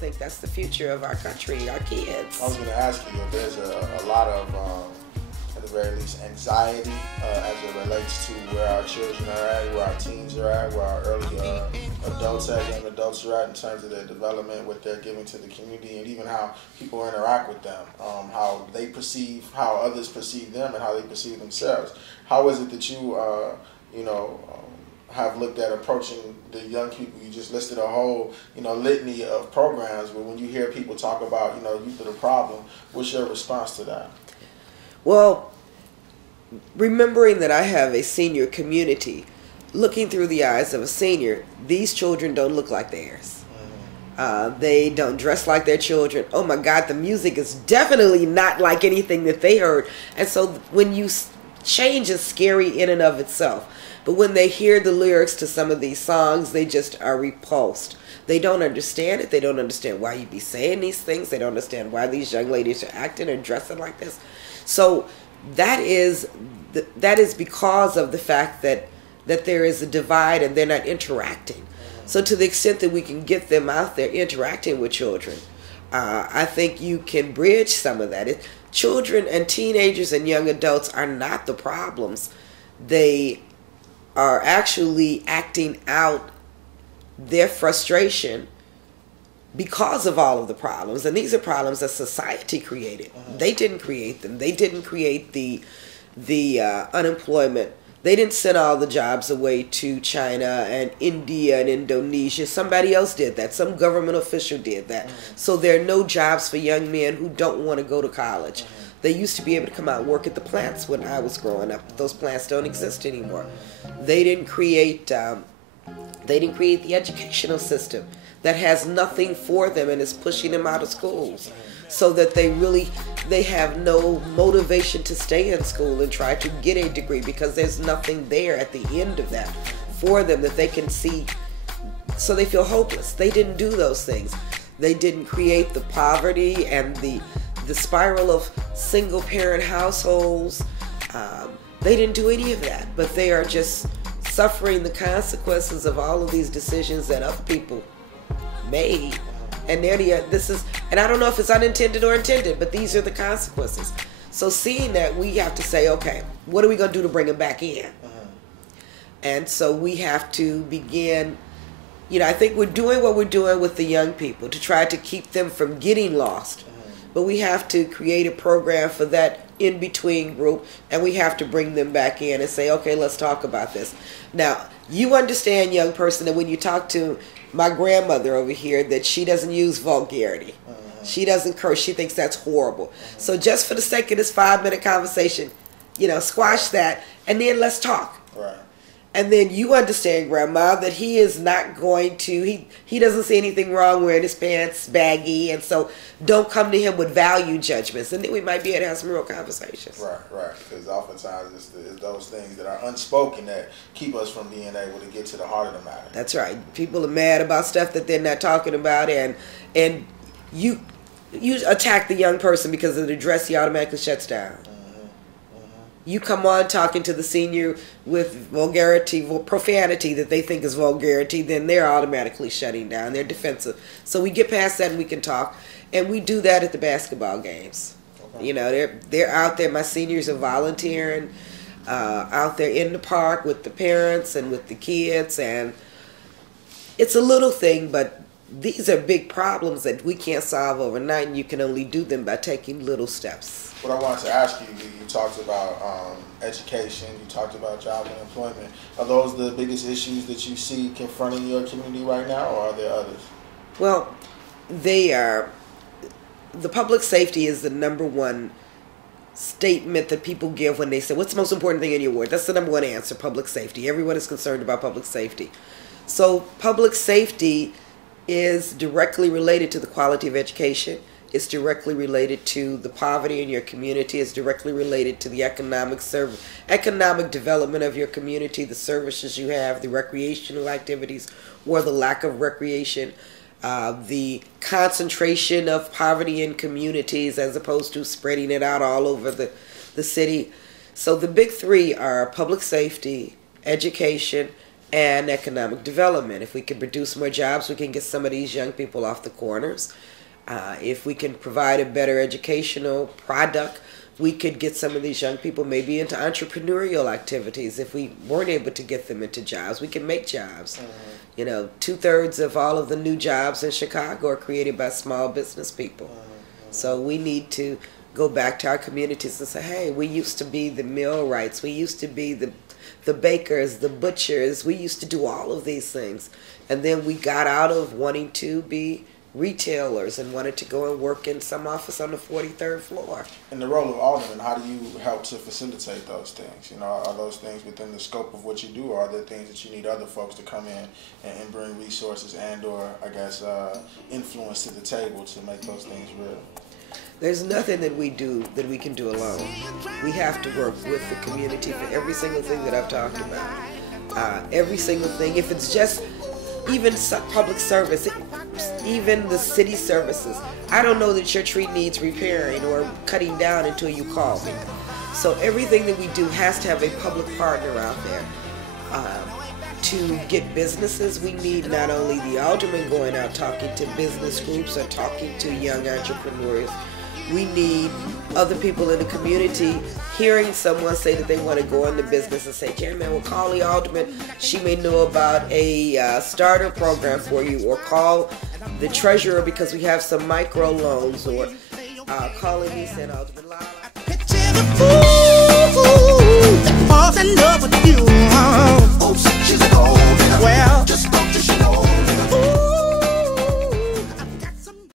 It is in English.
think that's the future of our country, our kids. I was going to ask you if there's a lot of, at the very least, anxiety as it relates to where our children are at, where our teens are at, where our early adults are at, young adults are at in terms of their development, what they're giving to the community, and even how people interact with them, how they perceive, how others perceive them, and how they perceive themselves. How is it that you, have looked at approaching the young people? You just listed a whole, litany of programs, but when you hear people talk about, youth are the problem, what's your response to that? Well, remembering that I have a senior community, looking through the eyes of a senior, these children don't look like theirs. They don't dress like their children. Oh my God, the music is definitely not like anything that they heard. And so when you change is scary in and of itself. But when they hear the lyrics to some of these songs, they just are repulsed. They don't understand it. They don't understand why you be saying these things. They don't understand why these young ladies are acting and dressing like this. So that is because of the fact that there is a divide and they're not interacting. So to the extent that we can get them out there interacting with children, I think you can bridge some of that. Children and teenagers and young adults are not the problems. They are actually acting out their frustration because of all of the problems. And these are problems that society created. They didn't create them. They didn't create the unemployment. They didn't send all the jobs away to China and India and Indonesia. Somebody else did that. Some government official did that. So there are no jobs for young men who don't want to go to college. They used to be able to come out and work at the plants when I was growing up. Those plants don't exist anymore. They didn't create the educational system that has nothing for them and is pushing them out of schools, so that they have no motivation to stay in school and try to get a degree, because there's nothing there at the end of that for them that they can see. So they feel hopeless. They didn't do those things. They didn't create the poverty and the spiral of single parent households. They didn't do any of that, but they are just suffering the consequences of all of these decisions that other people made. And and I don't know if it's unintended or intended, but these are the consequences. So seeing that, we have to say, okay, what are we going to do to bring them back in? And so we have to begin, I think we're doing what we're doing with the young people to try to keep them from getting lost. But we have to create a program for that in-between group, and we have to bring them back in and say, okay, let's talk about this. Now, you understand, young person, that when you talk to my grandmother over here, that she doesn't use vulgarity. She doesn't curse. She thinks that's horrible. So just for the sake of this 5-minute conversation, squash that, and then let's talk. Right. And then you understand, Grandma, that he is not going to, he doesn't see anything wrong wearing his pants baggy, and so don't come to him with value judgments. And then we might be able to have some real conversations. Right. Because oftentimes it's those things that are unspoken that keep us from being able to get to the heart of the matter. That's right. People are mad about stuff that they're not talking about, and you attack the young person because of the dress, he automatically shuts down. You come on talking to the senior with vulgarity, profanity that they think is vulgarity, then they're automatically shutting down. They're defensive. So we get past that and we can talk. And we do that at the basketball games. Okay. They're out there. My seniors are volunteering out there in the park with the parents and with the kids. And it's a little thing, but these are big problems that we can't solve overnight, and you can only do them by taking little steps. What I wanted to ask you, you talked about education, you talked about job and employment. Are those the biggest issues that you see confronting your community right now, or are there others? Well, they are. The public safety is the number one statement that people give when they say, what's the most important thing in your ward? That's the number one answer, public safety. Everyone is concerned about public safety. So public safety is directly related to the quality of education. It's directly related to the poverty in your community. It's directly related to the economic development of your community, the services you have, the recreational activities or the lack of recreation, the concentration of poverty in communities as opposed to spreading it out all over the city. So the big three are public safety, education, and economic development. If we can produce more jobs, we can get some of these young people off the corners. If we can provide a better educational product, we could get some of these young people maybe into entrepreneurial activities. If we weren't able to get them into jobs, we can make jobs. Mm-hmm. You know, 2/3 of all of the new jobs in Chicago are created by small business people. Mm-hmm. So we need to go back to our communities and say, hey, we used to be the millwrights. We used to be the bakers, the butchers. We used to do all of these things. And then we got out of wanting to be retailers and wanted to go and work in some office on the 43rd floor. In the role of alderman, how do you help to facilitate those things? You know, are those things within the scope of what you do, or are there things that you need other folks to come in and bring resources and or, I guess, influence to the table to make those things real? There's nothing that we do that we can do alone. We have to work with the community for every single thing that I've talked about. Every single thing. If it's just even public service, even the city services. I don't know that your tree needs repairing or cutting down until you call me. So everything that we do has to have a public partner out there. To get businesses, we need not only the alderman going out talking to business groups or talking to young entrepreneurs. We need other people in the community hearing someone say that they want to go into business and say, yeah, man, well, call the alderman. She may know about a starter program for you, or call the treasurer because we have some micro loans, or calling me saying, Alderman Lyle. Picture the fool that falls in love with you. Oops, she's a gold. Well,